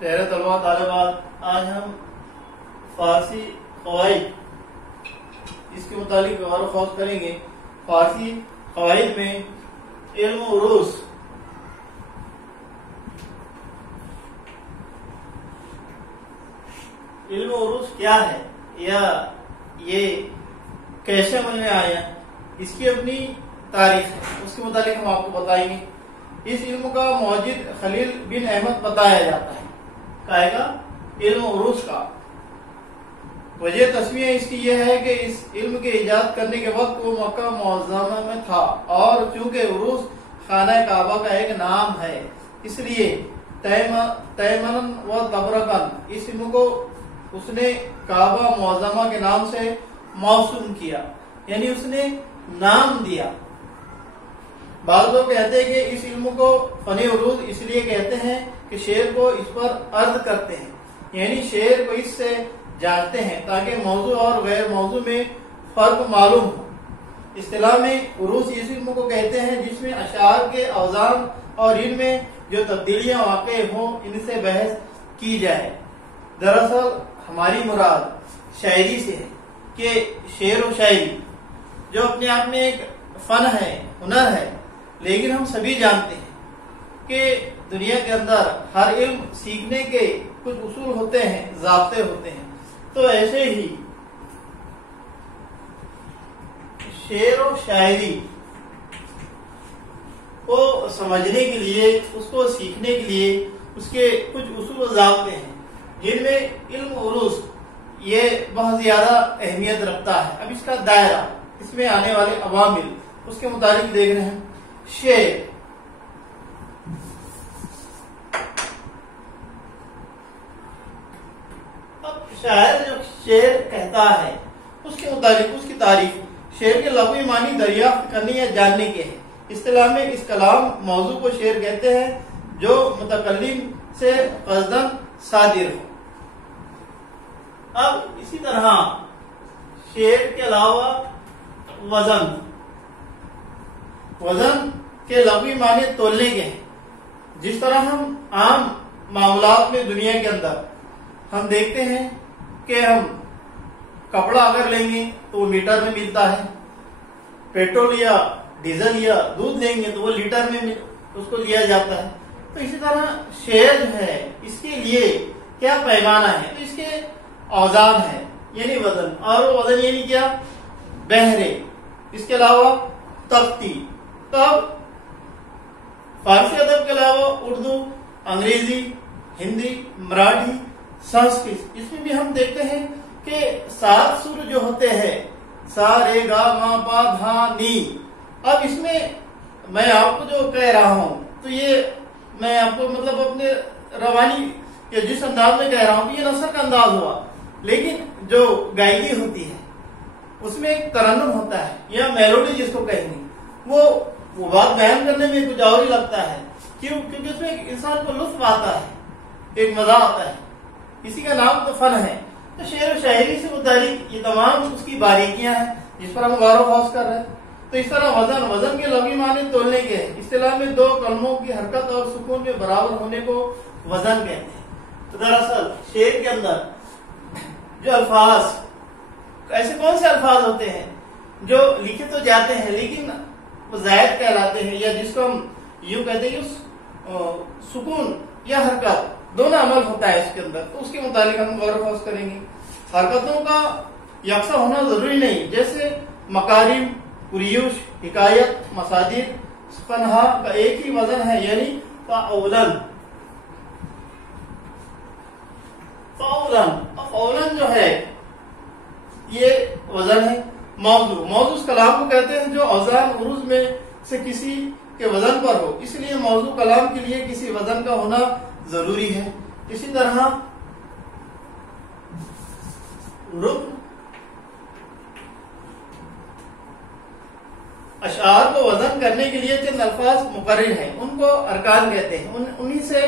پیارے طلباء طالبات، آج ہم فارسی قواعد اس کے متعلق غور و خوض کریں گے۔ فارسی قواعد میں علم و عروض کیا ہے یا یہ کیسے عمل میں آیا، اس کی اپنی تاریخ ہے، اس کے متعلق ہم آپ کو بتائیں گے۔ اس علم کا موجد خلیل بن احمد بتایا جاتا ہے، کہے گا علم عروض کا۔ وجہ تسمیہ اس کی یہ ہے کہ اس علم کے ایجاد کرنے کے وقت وہ مکہ معظمہ میں تھا، اور چونکہ عروض خانہ کعبہ کا ایک نام ہے، اس لیے تیمن و تبرکن اس علم کو اس نے کعبہ معظمہ کے نام سے موسوم کیا، یعنی اس نے نام دیا۔ بعض لوگ کہتے ہیں کہ اس علم کو فن عروض اس لیے کہتے ہیں کہ شعر کو اس پر عرض کرتے ہیں، یعنی شعر کو اس سے جانتے ہیں تاکہ موضوع اور غیر موضوع میں فرق معلوم ہو۔ اصطلاح میں عروض اس علم کو کہتے ہیں جس میں اشعار کے اوزان اور ان میں جو تبدیلیاں واقع ہوں ان سے بحث کی جائے۔ دراصل ہماری مراد شاعری سے ہے کہ شعر و شاعری جو اپنے آپ میں ایک فن ہے، ہنر ہے، لیکن ہم سبھی جانتے ہیں کہ دنیا کے اندر ہر علم سیکھنے کے کچھ اصول ہوتے ہیں، ضابطے ہوتے ہیں۔ تو ایسے ہی شعر و شاعری کو سمجھنے کے لیے، اس کو سیکھنے کے لیے اس کے کچھ اصول و ضابطے ہیں جن میں علم عروض یہ بہت زیادہ اہمیت رکھتا ہے۔ اب اس کا دائرہ، اس میں آنے والے عوامل، اس کے متعلق دیکھ رہے ہیں۔ شعر، اب شاعر جو شعر کہتا ہے اس کے متعلق اس کی تعریف، شعر کے لغوی معنی دریافت کرنے یا جاننے کے ہیں۔ اصطلاح میں اس کلام موضوع کو شعر کہتے ہیں جو متکلم سے قصداً صادر ہو۔ اب اسی طرح شعر کے علاوہ وزن کے لغوی معنی تولنے کے ہیں۔ جس طرح ہم عام معاملات میں دنیا کے اندر ہم دیکھتے ہیں کہ ہم کپڑا اگر لیں گے تو وہ میٹر میں ملتا ہے، پیٹرول یا ڈیزل یا دودھ لیں گے تو وہ لیٹر میں اس کو لیا جاتا ہے۔ تو اسی طرح شعر جو ہے اس کے لیے کیا پیمانہ ہے، تو اس کے اوزان ہے یعنی وزن، اور وہ وزن یعنی کیا، بہرے، اس کے علاوہ تختی۔ تو اب فارسی ادب کے علاوہ اردو، انگریزی، ہندی، مراٹھی، سنسکرت، اس میں بھی ہم دیکھتے ہیں کہ 7 سر جو ہوتے ہیں، سا رے گا ما پا دھا نی۔ اب اس میں میں آپ کو جو کہہ رہا ہوں تو یہ میں آپ کو مطلب اپنے روانی یا جس انداز میں کہہ رہا ہوں یہ نثر کا انداز ہوا، لیکن جو گائیکی ہوتی ہے اس میں ایک ترنم ہوتا ہے یا میلوڈی جس کو کہیں گے، وہ بات بیان کرنے میں کچھ اور ہی لگتا ہے، کیونکہ اس میں انسان کو لطف آتا ہے، ایک مزہ آتا ہے، اسی کا نام تو فن ہے۔ تو شعر و شاعری سے متعلق یہ تمام اس کی باریکیاں ہیں جس پر ہم غور و خوض کر رہے ہیں۔ تو اس طرح وزن کے لغوی معنی تولنے کے ہیں۔ اصطلاح میں 2 کلموں کی حرکت اور سکون میں برابر ہونے کو وزن کہتے ہیں۔ تو دراصل شعر کے اندر جو الفاظ، ایسے کون سے الفاظ ہوتے ہیں جو لکھے تو جاتے ہیں لیکن وہ زائد کہلاتے ہیں، یا جس کو ہم یوں کہتے ہیں سکون یا حرکت دونوں عمل ہوتا ہے اس کے اندر، تو اس کے متعلق ہم غور و خوض کریں گے۔ حرکتوں کا یکساں ہونا ضروری نہیں، جیسے مکارم، پریوش، حکایت، مصادر، سپنہا کا ایک ہی وزن ہے یعنی فعولن جو ہے یہ وزن ہے۔ موضوع اس کلام کو کہتے ہیں جو اوزان عروض میں سے کسی کے وزن پر ہو، اس لیے موضوع کلام کے لیے کسی وزن کا ہونا ضروری ہے۔ اسی طرح رکن، اشعار کو وزن کرنے کے لیے چند الفاظ مقرر ہیں، ان کو ارکان کہتے ہیں، انہی سے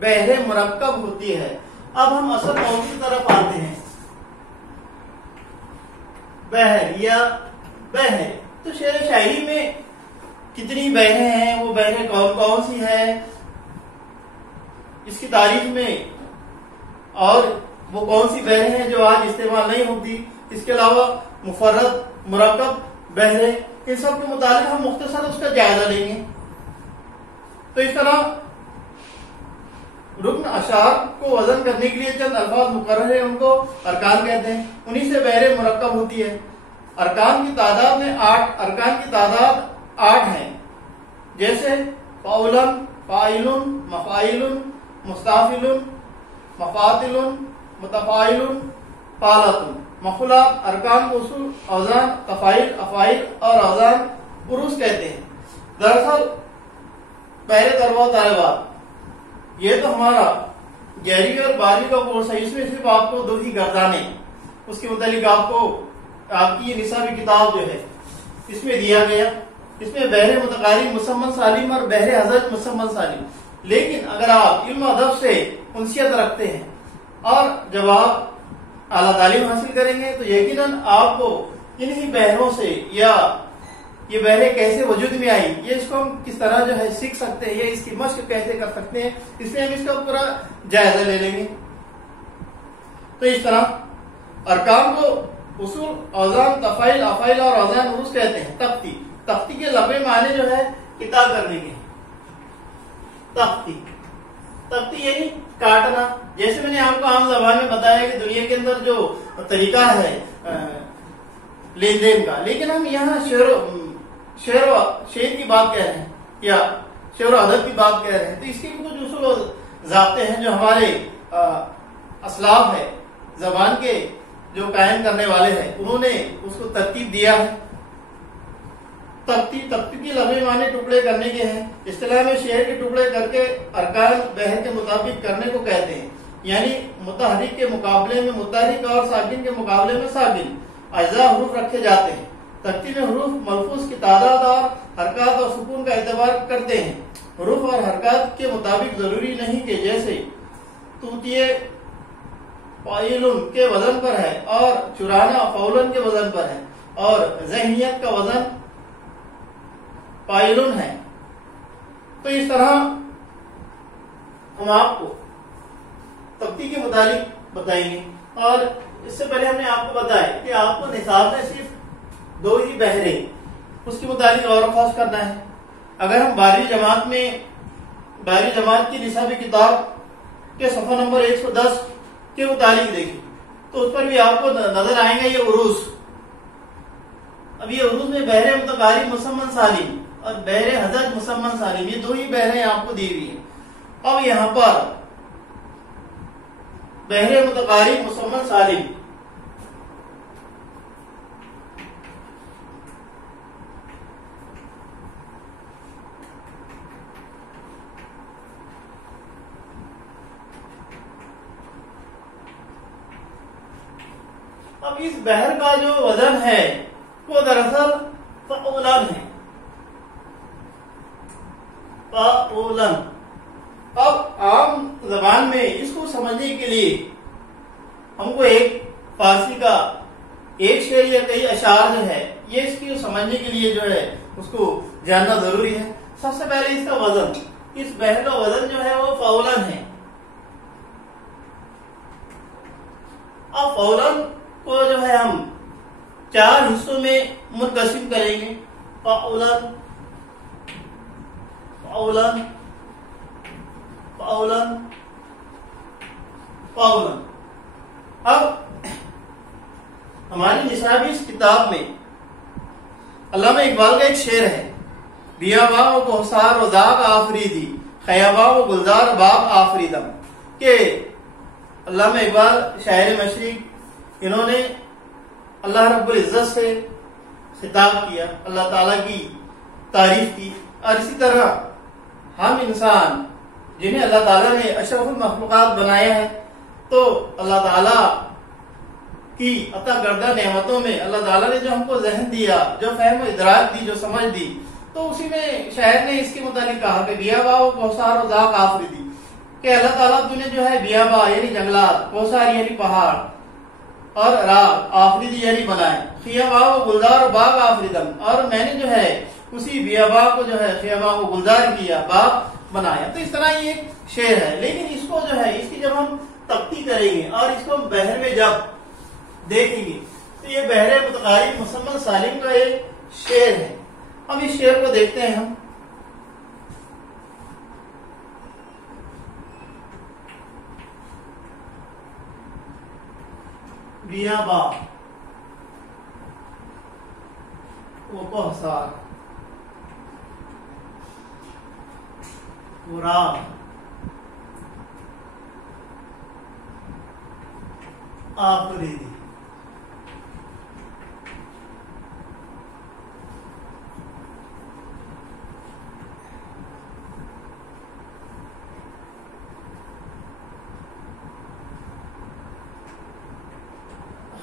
بحر مرکب ہوتی ہے۔ اب ہم اصل موضوع کی طرف آتے ہیں۔ بحر یا بحر، تو شعر و شاعری میں کتنی بحریں ہیں، وہ بحریں کون کون سی ہے، اس کی تاریخ میں اور وہ کون سی بحریں ہیں جو آج استعمال نہیں ہوتی. اس کے علاوہ مفرد, مرکب بحریں, ان سب کے متعلق ہم مختصر اس کا جائزہ لیں گے. تو اس طرح رکن اشعار کو وزن کرنے کے لیے چند الفاظ مقرر ہیں, ان کو ارکان کہتے ہیں. انہی سے بحر مرکب ہوتی ہے. ارکان کی تعداد 8 ہیں, جیسے فعولن, فاعلن, مفاعلن, مستافلن, مفاعتلن, متفاعلن, فعلتن. مفعولات ارکان کو اصول, اوزان, تفاعل, افاعل اور اوزان عروض کہتے ہیں. دراصل پہلے طلبہ و طالبات, یہ تو ہمارا 11ویں اور 12ویں کا کورس ہے. اس میں صرف آپ کو 2 ہی گردانے, اس کے متعلق آپ کی یہ نصابی کتاب جو ہے اس میں دیا گیا. اس میں بحر متقارب مسمن سالم اور بحر حضرت مسمن سالم. لیکن اگر آپ علم و ادب سے انسیت رکھتے ہیں اور جب آپ اعلیٰ تعلیم حاصل کریں گے تو یقیناً آپ کو انہی بحروں سے, یا یہ بحریں کیسے وجود میں آئی, یہ اس کو ہم کس طرح جو ہے سیکھ سکتے ہیں, یا اس کی مشق کیسے کر سکتے ہیں, اس لیے ہم اس کا پورا جائزہ لے لیں گے. تو اس طرح ارکان کو اصول, اوزان, تفاعل, افاعل اور اوزان عروض کہتے ہیں. تختی کے لفظی معنی جو ہے کتاب کرنے کے. تختی یعنی کاٹنا. جیسے میں نے آپ کو عام زبان میں بتایا کہ دنیا کے اندر جو طریقہ ہے لین دین کا, لیکن ہم یہاں شعر کی بات کہہ رہے ہیں یا شعر و ادب کی بات کہہ رہے ہیں. تو اس کے کچھ اصول و ضابطے ہیں جو ہمارے اسلاف ہے, زبان کے جو قائم کرنے والے ہیں, انہوں نے اس کو ترتیب دیا ہے. تختی کے لفظی معنی ٹکڑے کرنے کے ہیں. اصطلاح میں شعر کے ٹکڑے کر کے ارکان بحر کے مطابق کرنے کو کہتے ہیں. یعنی متحرک کے مقابلے میں متحرک اور ساکن کے مقابلے میں ساکن اجزاء حروف رکھے جاتے ہیں. تختی میں حروف ملفوظ کی تعداد اور حرکات اور سکون کا اعتبار کرتے ہیں. حروف اور حرکات کے مطابق ضروری نہیں کہ جیسے توتیے فاعلن کے وزن پر ہے اور چرانا فعولن کے وزن پر ہے اور ذہنیت کا وزن فاعلن ہے. تو اس طرح ہم آپ کو تختی کے متعلق بتائیں گے. اور اس سے پہلے ہم نے آپ کو بتایا کہ آپ کو نصاب میں صرف 2 ہی بحریں, اس کے متعلق غور و خوض کرنا ہے. اگر ہم 12ویں جماعت کی نصابی کتاب کے صفحہ نمبر 110 کے متعلق دیکھیں تو اس پر بھی آپ کو نظر آئیں گے یہ عروض. اب یہ عروض میں بحر متقارب مسمن سالم اور بحر حضرت مسمن سالم, یہ 2 ہی بحریں آپ کو دی ہوئی ہیں. اب یہاں پر بحر متقارب مسمن سالم اب اس بحر کا جو وزن ہے وہ دراصل فعولن ہے. فعولن. اب عام زبان میں اس کو سمجھنے کے لیے ہم کو ایک فارسی کا ایک شعر یا کئی اشعار جو ہے یہ اس کی سمجھنے کے لیے جو ہے اس کو جاننا ضروری ہے. سب سے پہلے اس کا وزن, اس بحر کا وزن جو ہے وہ فعولن ہے. اب فعولن کو جو ہے ہم 4 حصوں میں منقسم کریں گے. فعولن, فعولن, فعولن, فعولن. اب ہماری نصابی اس کتاب میں علامہ اقبال کا ایک شعر ہے, بیاباں و کوثر و داغ آفریدی خیاباں و گلزار باغ آفریدم, کہ علامہ اقبال شاعر مشرق, انہوں نے اللہ رب العزت سے خطاب کیا, اللہ تعالیٰ کی تعریف کی. اور اسی طرح ہم انسان جنہیں اللہ تعالیٰ نے اشرف المخلوقات بنایا ہے, تو اللہ تعالیٰ کی عطا کردہ نعمتوں میں اللہ تعالیٰ نے جو ہم کو ذہن دیا, جو فہم و ادراک دی, جو سمجھ دی, تو اسی میں شاعر نے اس کے متعلق کہا کہ بیابا و کوثر و ذاق آفریدی, کہ اللہ تعالیٰ تو نے جو ہے بیابا یعنی جنگلات, کوثر یعنی پہاڑ اور راگ آفریدی یعنی بنائے, خیابا و گلزار و باغ آفریدم, اور میں نے جو ہے اسی بیابا کو جو ہے خیابا کو گلزار کیا, باغ بنایا. تو اس طرح یہ ایک شعر ہے. لیکن اس کو جو ہے اس کی جب ہم تختی کریں گے اور اس کو ہم بحر میں جب دیکھیں گے تو یہ بحر متقارب مسمى سالم کا ایک شعر ہے. اب اس شعر کو دیکھتے ہیں ہم. بیابا و کوہسار مراد آفریدی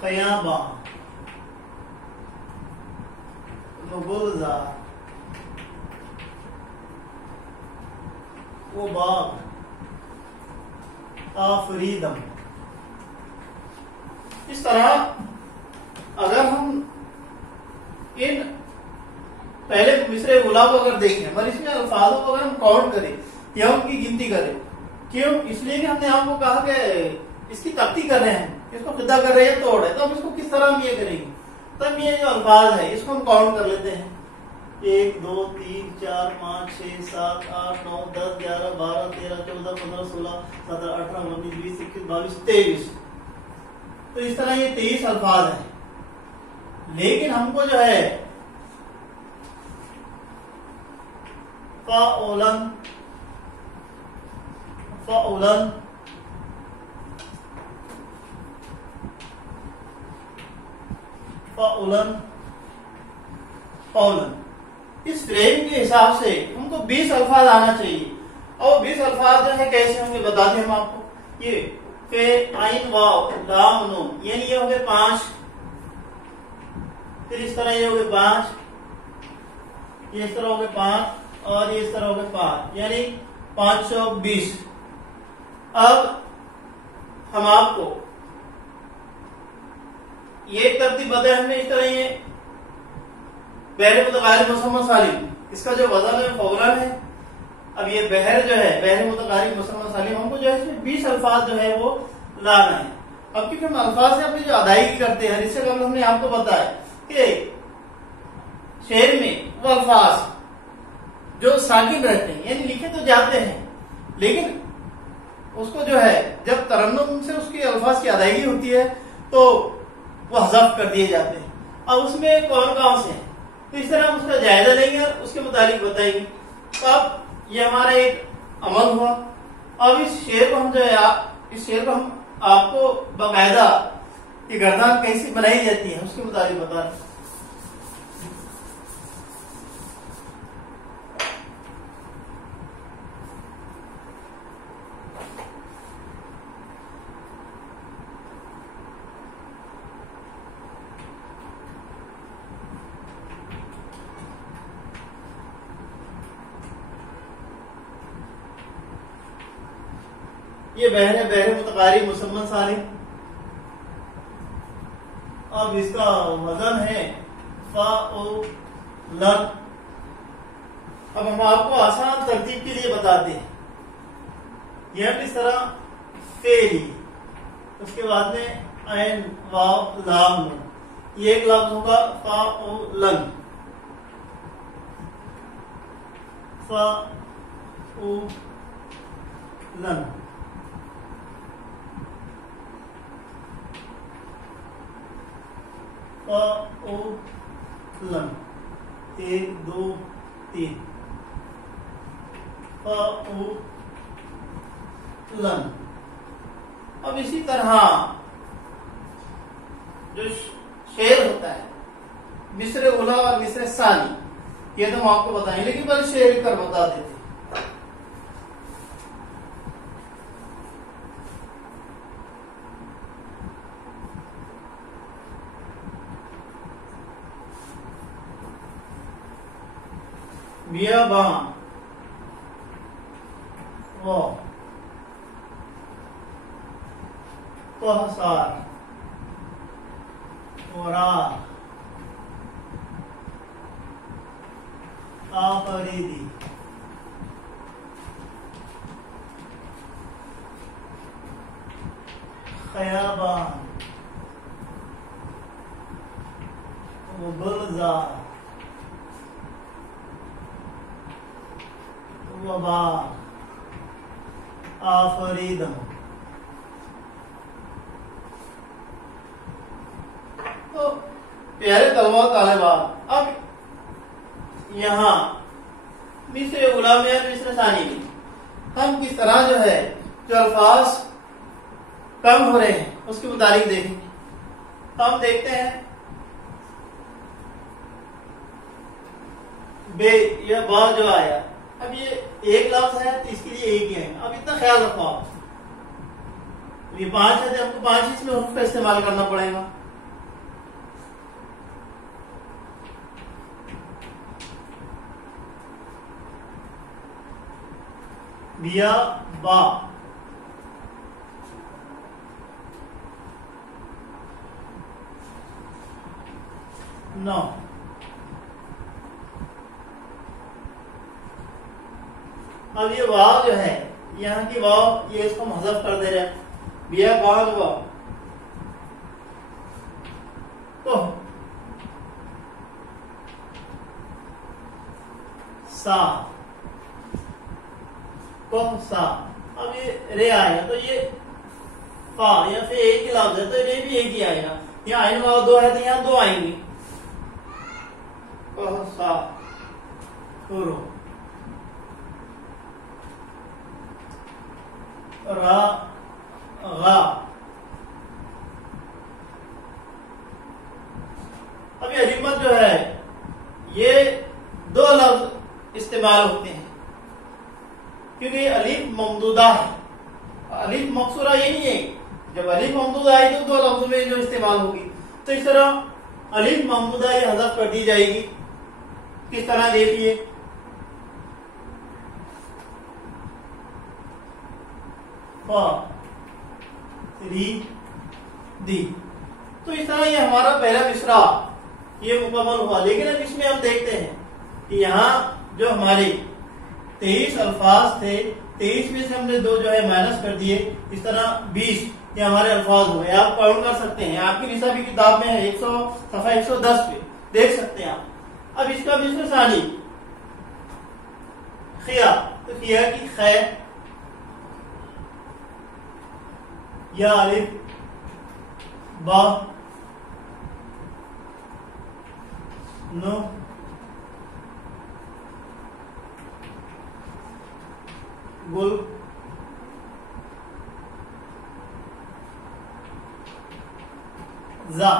خیاباں گلزار وہ باغ آفریدم. اس طرح اگر ہم ان پہلے مصرع اولیٰ کو اگر دیکھیں اور اس میں الفاظوں کو اگر ہم کاؤنٹ کریں یا ان کی گنتی کریں, کیوں؟ اس لیے کہ ہم نے آپ کو کہا کہ اس کی تختی کر رہے ہیں, اس کو خطہ کر رہے ہیں, توڑ ہے, تو ہم اس کو کس طرح ہم یہ کریں گے. تب یہ جو الفاظ ہے اس کو ہم کاؤنٹ کر لیتے ہیں. 1 2 3 4 5 6 7 8 9 10 11 12 13 14 15 16 17 18 19 20 21 22 23. تو اس طرح یہ 23 الفاظ ہیں. لیکن ہم کو جو ہے فاولن فاولن فاولن فاولن اس فریم کے حساب سے ہم کو 20 الفاظ آنا چاہیے. اور 20 الفاظ جو ہے کیسے ہوں گے بتا دیں ہم آپ کو. یہ فے عین واو لام نون یعنی یہ ہو گئے 5, پھر اس طرح یہ ہو گئے 5, یہ اس طرح ہو گئے 5 اور یہ اس طرح ہو گئے 5 یعنی 520. اب ہم آپ کو یہ ایک ترتیب بتائیں ہم نے. اس طرح یہ بحر متقارب مسمى سالم اس کا جو وزن ہے فورن ہے. اب یہ بحر جو ہے بحر متقارب مسمى سالم ہم کو جو ہے اس میں 20 الفاظ جو ہے وہ لانا ہے. اب کیونکہ ہم الفاظ سے اپنی جو ادائیگی کرتے ہیں, اس سے قبل ہم نے آپ کو بتایا کہ شعر میں وہ الفاظ جو ساکن رہتے ہیں یعنی لکھے تو جاتے ہیں لیکن اس کو جو ہے جب ترنم سے اس کے الفاظ کی ادائیگی ہوتی ہے تو وہ حذف کر دیے جاتے ہیں. اب اس میں کون کون سے ہیں تو اس طرح ہم اس کا جائزہ لیں گے اور اس کے متعلق بتائیں گے. تو اب یہ ہمارا ایک عمل ہوا. اب اس شعر کو ہم جو ہے اس شعر کو ہم آپ کو باقاعدہ یہ گردان کیسی بنائی جاتی ہے اس کے متعلق بتا رہے ہیں. یہ بحر متقارب مسمى سالم. اب اس کا وزن ہے فاولن. اب ہم آپ کو آسان ترتیب کے لیے بتاتے ہیں. یہ اس طرح فعلی, اس کے بعد میں عین واو لام نون, یہ ایک لفظ ہوگا فاولن. فاولن فاولن 1 2 3 فاولن. اب اسی طرح جو شعر ہوتا ہے مصرع اولیٰ اور مصرع ثانی یہ تو ہم آپ کو بتائیں لیکن پہلے شعر کر بتا دیتے. بیاباں و کوہسار وراء آفریدی خیابان، گلزار، وبا، آفریدم. تو پیارے طلباء طالبات، اب یہاں مصر غلام یا مصر ثانی میں ہم کس طرح جو ہے جو الفاظ کم ہو رہے ہیں اس کے متعلق دیکھیں گے. تو ہم دیکھتے ہیں بے یا با جو آیا، اب یہ ایک لفظ ہے تو اس کے لیے ایک ہی ہے. اب اتنا خیال رکھو آپ، یہ 5 ہے تو ہم کو 5 اس میں حروف کا استعمال کرنا پڑے گا. بیا با، نو، اب یہ واو جو ہے یہاں کی واو یہ اس کو حذف کر دے رہے ہیں. بیا بعد واو تو سا کو سا. اب یہ رے آئے گا تو یہ فا یا پھر ایک ہی لفظ ہے تو رے بھی ایک ہی آئے گا. یہاں آئین واو 2 ہے تو یہاں 2 آئیں گے. کو سا کرو، را غا. اب یہ علیمت جو ہے یہ 2 لفظ استعمال ہوتے ہیں کیونکہ یہ الف ممدودہ ہے. الف مقصورہ یہ نہیں ہے، جب الف ممدودہ آئی تو 2 لفظوں میں جو استعمال ہوگی. تو اس طرح الف ممدودہ یہ حذف کر دی جائے گی. کس طرح دیکھیے، فا ری دی. تو اس طرح یہ ہمارا پہلا مصرع یہ مکمل ہوا. لیکن اب اس میں ہم دیکھتے ہیں کہ یہاں جو ہمارے 23 الفاظ تھے 23 میں سے ہم نے 2 جو ہے مائنس کر دیے. اس طرح 20 یہ ہمارے الفاظ ہوئے. آپ کاؤنٹ کر سکتے ہیں، آپ کی نصابی کتاب میں 100 صفحہ 110 پہ دیکھ سکتے ہیں آپ. اب اس کا مصر ثانی خیا، تو خیا کی خے یا الف با نو گل زا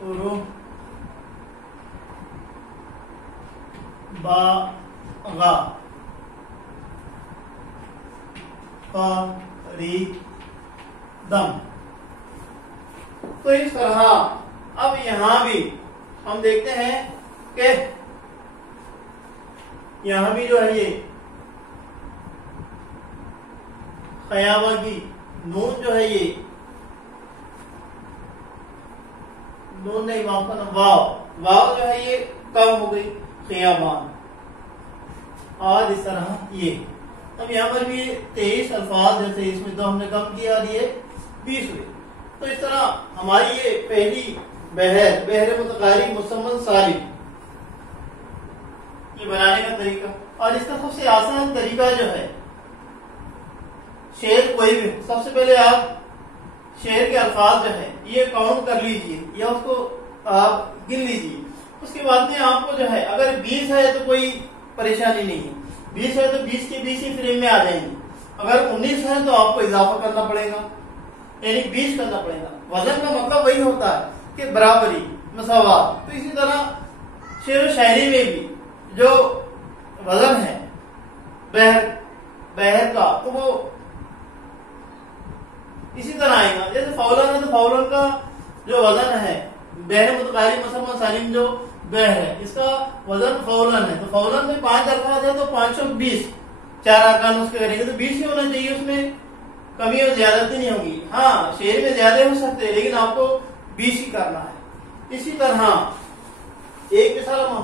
رو با غا فا ری دم. تو اس طرح اب یہاں بھی ہم دیکھتے ہیں کہ یہاں بھی جو ہے یہ خیابہ کی نون جو ہے یہ نون نہیں واو جو ہے یہ کم ہو گئی خیابان. اور اس طرح یہ اب یہاں پر بھی 23 الفاظ جیسے اس میں تو ہم نے کم کیا اور یہ 20 ہوئے. تو اس طرح ہماری یہ پہلی بحر متقارب مسمن سالم یہ بنانے کا طریقہ. اور اس کا سب سے آسان طریقہ جو ہے شعر کوئی بھی سب سے پہلے آپ شعر کے الفاظ جو ہے یہ کاؤنٹ کر لیجئے یا اس کو آپ گن لیجئے. اس کے بعد میں آپ کو جو ہے اگر 20 ہے تو کوئی پریشانی نہیں ہے، 20 ہے تو 20 کے 20 ہی فریم میں آ جائیں گے. اگر 19 ہے تو آپ کو اضافہ کرنا پڑے گا یعنی 20 کرنا پڑے گا. وزن کا مطلب وہی ہوتا ہے کہ برابری مساوات. تو اسی طرح شعر و شاعری میں بھی جو وزن ہے بہر کا تو وہ اسی طرح آئے گا. جیسے فولن ہے تو فولن کا جو وزن ہے بحر متقارب مسمن سالم جو بحر ہے اس کا وزن فولن ہے. تو فولن میں 5 الفاظ ہے تو 520 4 ارکان اس کے کریں گے تو 20 ہی ہونا چاہیے. اس میں کمی اور زیادتی نہیں ہوگی. ہاں شعر میں زیادہ ہو سکتے ہیں لیکن آپ کو 20 ہی کرنا ہے. اسی طرح ایک مثال ہم